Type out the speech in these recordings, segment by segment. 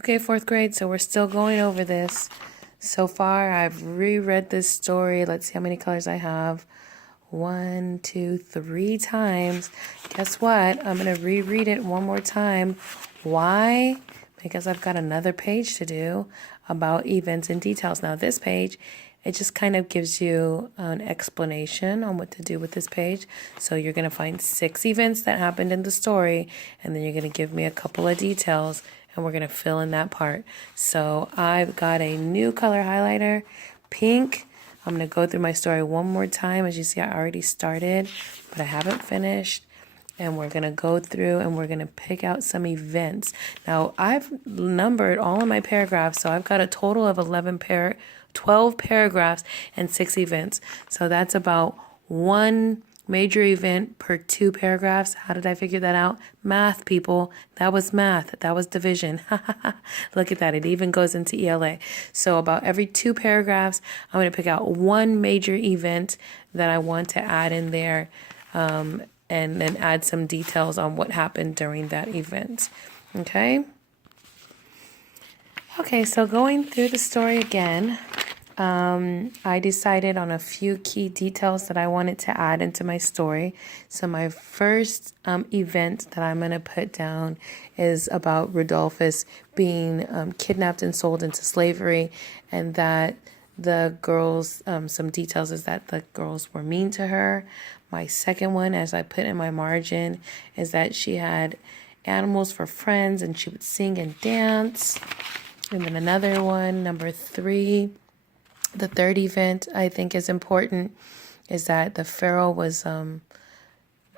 Okay, fourth grade, so we're still going over this. So far, I've reread this story. Let's see how many colors I have. 1, 2, 3 times. Guess what? I'm going to reread it one more time. Why? Because I've got another page to do about events and details. Now, this page, it just kind of gives you an explanation on what to do with this page. So you're going to find 6 events that happened in the story, and then you're going to give me a couple of details, and we're going to fill in that part. So I've got a new color highlighter, pink. I'm going to go through my story one more time. As you see, I already started, but I haven't finished. And we're going to go through and we're going to pick out some events. Now, I've numbered all of my paragraphs, so I've got a total of 12 paragraphs and 6 events. So that's about 1 major event per 2 paragraphs. How did I figure that out? Math, people. That was math. That was division. Look at that. It even goes into ELA. So about every 2 paragraphs, I'm going to pick out 1 major event that I want to add in there. And then add some details on what happened during that event. Okay? Okay, so going through the story again, I decided on a few key details that I wanted to add into my story. So my first event that I'm going to put down is about Rodolphus being kidnapped and sold into slavery, and that the girls, some details is that the girls were mean to her. My second one, as I put in my margin, is that she had animals for friends and she would sing and dance. And then another one, number 3, the third event I think is important, is that the pharaoh was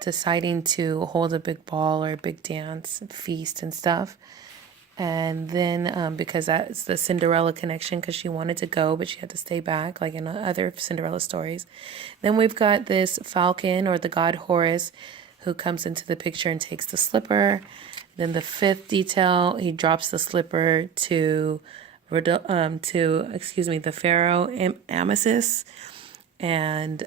deciding to hold a big ball or a big dance, feast and stuff. And then because that's the Cinderella connection, because she wanted to go, but she had to stay back, like in other Cinderella stories. Then we've got this falcon, or the god Horus, who comes into the picture and takes the slipper. Then the 5th detail, he drops the slipper to the pharaoh Amasis. And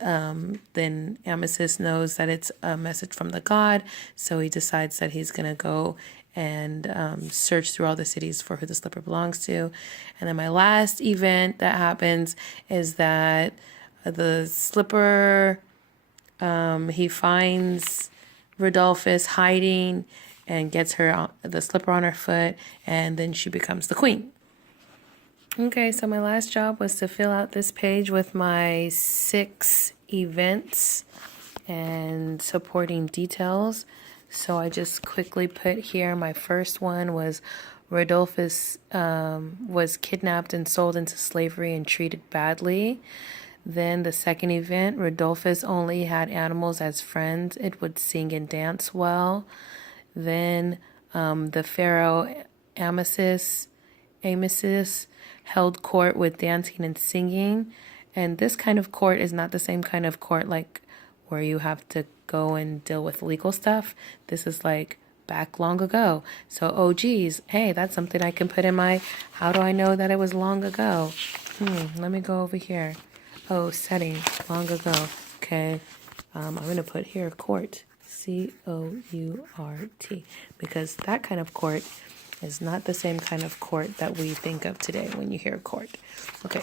then Amasis knows that it's a message from the god, so he decides that he's going to go and search through all the cities for who the slipper belongs to. And then my last event that happens is that the slipper, he finds Rodolphus hiding and gets her the slipper on her foot, and then she becomes the queen. Okay, so my last job was to fill out this page with my 6 events and supporting details. So I just quickly put here, my first one was Rodolphus was kidnapped and sold into slavery and treated badly. Then the second event, Rodolphus only had animals as friends. It would sing and dance well. Then the pharaoh Amasis held court with dancing and singing. And this kind of court is not the same kind of court like where you have to go and deal with legal stuff. This is like back long ago. So, oh geez, hey, that's something I can put in my, how do I know that it was long ago? Let me go over here. Oh, settings, long ago. Okay, I'm going to put here court, C-O-U-R-T, because that kind of court is not the same kind of court that we think of today when you hear court. Okay.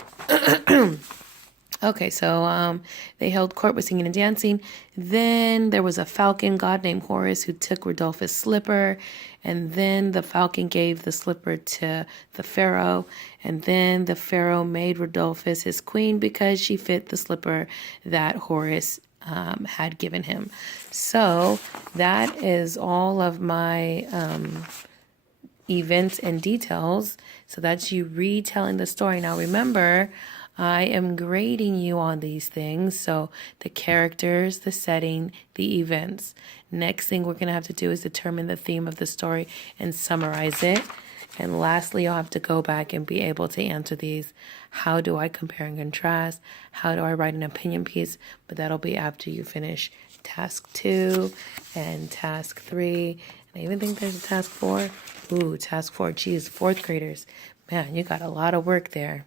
Okay, so they held court with singing and dancing. Then there was a falcon god named Horus who took Rodolphus' slipper. And then the falcon gave the slipper to the pharaoh. And then the pharaoh made Rodolphus his queen because she fit the slipper that Horus had given him. So that is all of my events and details. So that's you retelling the story. Now remember, I am grading you on these things. So the characters, the setting, the events. Next thing we're going to have to do is determine the theme of the story and summarize it. And lastly, you'll have to go back and be able to answer these. How do I compare and contrast? How do I write an opinion piece? But that'll be after you finish task 2 and task 3. And I even think there's a task 4. Ooh, task 4. Geez, 4th graders. Man, you got a lot of work there.